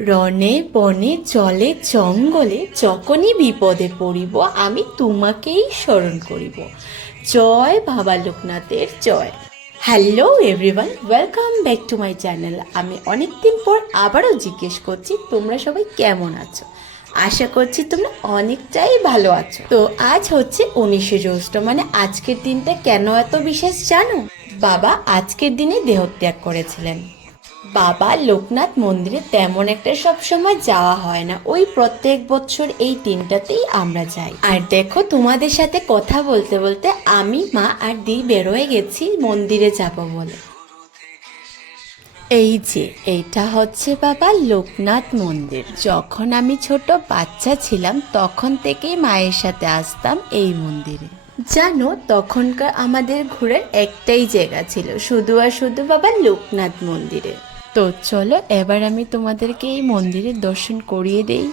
রণে বনে জলে জঙ্গলে যখনই বিপদে পড়িব আমি তোমাকেই স্মরণ করিব। জয় বাবা লোকনাথের জয়। Hello everyone, welcome back to my channel. আমি অনেকদিন পর আবারও জিজ্ঞেস করছি তোমরা সবাই কেমন আছো। আশা করছি তোমরা অনেকটাই ভালো আছো। তো আজ হচ্ছে 19শে জ্যৈষ্ঠ, মানে আজকের দিনটা কেন এত বিশেষ জানো? বাবা আজকের দিনে দেহত্যাগ করেছিলেন। বাবা লোকনাথ মন্দিরে তেমন একটা সবসময় যাওয়া হয় না, ওই প্রত্যেক বছর এই দিনটাতেই আমরা যাই। আর দেখো, তোমাদের সাথে কথা বলতে বলতে আমি, মা আর দি বেরোয় গেছি মন্দিরে যাব বলে। এই যে এইটা হচ্ছে বাবা লোকনাথ মন্দির। যখন আমি ছোট বাচ্চা ছিলাম তখন থেকেই মায়ের সাথে আসতাম এই মন্দিরে। জানো, তখনকার আমাদের ঘোরার একটাই জায়গা ছিল, শুধু আর শুধু বাবা লোকনাথ মন্দিরে। তো চলো এবার আমি তোমাদেরকে এই মন্দিরের দর্শন করিয়ে দেই।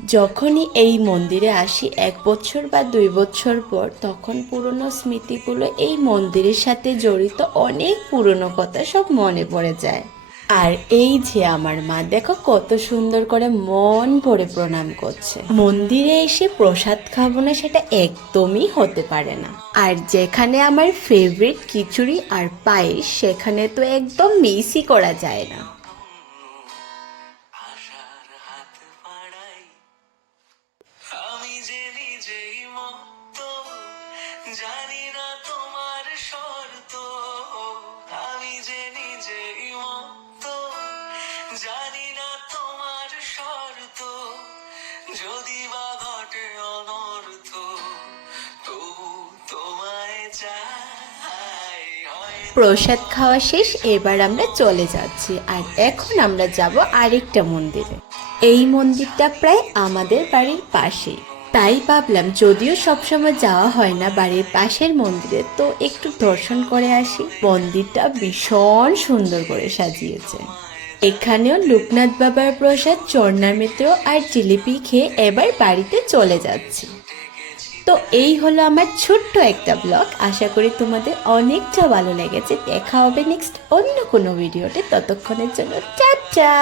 যখনই এই মন্দিরে আসি 1 বছর বা 2 বছর পর, তখন পুরনো স্মৃতিগুলো, এই মন্দিরের সাথে জড়িত অনেক পুরনো কথা সব মনে পড়ে যায়। আর এই যে আমার মা, দেখো কত সুন্দর করে মন ভরে প্রণাম করছে। মন্দিরে এসে প্রসাদ খাবো না সেটা একদমই হতে পারে না। আর যেখানে আমার ফেভারিট খিচুড়ি আর পায়েস, সেখানে তো একদম মিসই করা যায় না। জানি না তোমার শর্ত, আমি যে নিজেই মত, জানি না তোমার শর্ত, যদি বা ঘটে অনর্থ, তবু তোমায় চাই। প্রসাদ খাওয়া শেষ, এবার আমরা চলে যাচ্ছি। আর এখন আমরা যাব আরেকটা মন্দিরে। এই মন্দিরটা প্রায় আমাদের বাড়ির পাশেই, তাই ভাবলাম যদিও সবসময় যাওয়া হয় না বাড়ির পাশের মন্দিরে, তো একটু দর্শন করে আসি। মন্দিরটা ভীষণ সুন্দর করে সাজিয়েছে। এখানেও লোকনাথ বাবার প্রসাদ, চরনামৃত আর জিলিপি খেয়ে এবার বাড়িতে চলে যাচ্ছি। তো এই হলো আমার ছোট্ট একটা ব্লগ। আশা করি তোমাদের অনেকটা ভালো লেগেছে। দেখা হবে নেক্সট অন্য কোনো ভিডিওতে। ততক্ষণের জন্য টাটা।